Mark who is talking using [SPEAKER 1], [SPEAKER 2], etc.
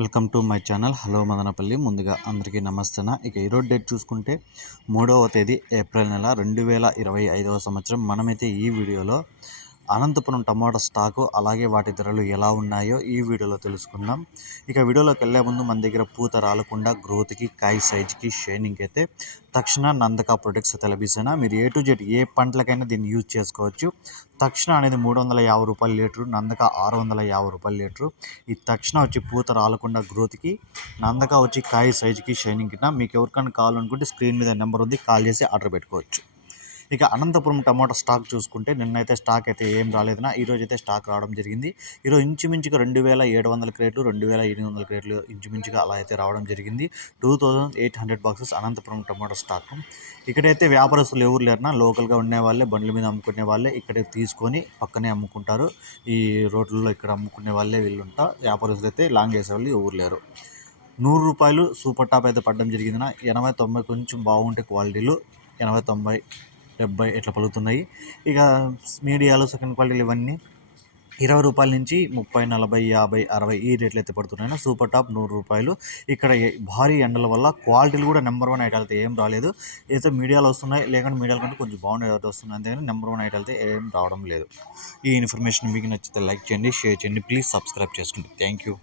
[SPEAKER 1] Welcome to my channel. Hello Madanapalle. ముందుగా అందరికీ నమస్తేనా. ఇక ఈరోజు డేట్ చూసుకుంటే మూడవ తేదీ ఏప్రిల్ నెల రెండు వేల ఇరవై ఐదవ సంవత్సరం. మనమైతే ఈ వీడియోలో అనంతపురం టమాటా స్టాకు అలాగే వాటి ధరలు ఎలా ఉన్నాయో ఈ వీడియోలో తెలుసుకుందాం. ఇక వీడియోలోకి వెళ్ళే ముందు మన దగ్గర పూత రాలకుండా గ్రోత్కి కాయ సైజ్కి షైనింగ్కి అయితే తక్షణ నందక ప్రొడక్ట్స్ తెలబీసైనా మీరు ఏ టు జెడ్ ఏ పంటలకైనా దీన్ని యూజ్ చేసుకోవచ్చు. తక్షణ అనేది మూడు వందల యాభై రూపాయల లీటరు నందక ఆరు వందల యాభై రూపాయల లీటరు. ఈ తక్షణ వచ్చి పూత రాలకుండా గ్రోత్కి నందక వచ్చి కాయ సైజుకి షైనింగ్కి. మీకు ఎవరికైనా కావాలనుకుంటే స్క్రీన్ మీద నెంబర్ ఉంది కాల్ చేసి ఆర్డర్ పెట్టుకోవచ్చు. ఇక అనంతపురం టమాటా స్టాక్ చూసుకుంటే నిన్నైతే స్టాక్ అయితే ఏం రాలేదునా ఈరోజు అయితే స్టాక్ రావడం జరిగింది. ఈరోజు ఇంచుమించుగా రెండు వేల ఏడు వందల క్రేట్లు రెండు వేల ఎనిమిది వందల క్రేట్లు ఇంచుమించుగా అలా అయితే రావడం జరిగింది. Two thousand eight hundred boxes Anantapur టమాటా స్టాక్. ఇక్కడైతే వ్యాపారస్తులు ఎవరు లేరన్నా లోకల్గా ఉండే వాళ్ళే బండ్ల మీద అమ్ముకునే వాళ్ళే ఇక్కడ తీసుకొని పక్కనే అమ్ముకుంటారు. ఈ రోడ్లలో ఇక్కడ అమ్ముకునే వాళ్ళే వీళ్ళుంటా వ్యాపారస్తులు అయితే లాంగ్ వేసే వాళ్ళు ఎవరు లేరు. నూరు రూపాయలు సూపర్ టాప్ అయితే పడడం జరిగిందిన ఎనభై తొంభై కొంచెం బాగుంటే క్వాలిటీలు ఎనభై తొంభై డెబ్బై ఇట్లా పలుకుతున్నాయి. ఇక మీడియాలో సెకండ్ క్వాలిటీలు ఇవన్నీ. ఇరవై రూపాయల నుంచి ముప్పై నలభై యాభై అరవై ఈ రేట్లు అయితే పడుతున్నాయి సూపర్ టాప్ నూరు రూపాయలు. ఇక్కడ భారీ ఎండల వల్ల క్వాలిటీలు కూడా నెంబర్ వన్ ఐటాలు అయితే ఏం రాలేదు. అయితే మీడియాలో వస్తున్నాయి లేకుంటే మీడియాల కంటే కొంచెం బాగుండే వస్తున్నాయి. అంతేగాని నెంబర్ వన్ ఐటాలు అయితే ఏం రావడం లేదు. ఈ ఇన్ఫర్మేషన్ మీకు నచ్చితే లైక్ చేయండి షేర్ చేయండి. ప్లీజ్ సబ్స్క్రైబ్ చేసుకోండి థ్యాంక్ యూ.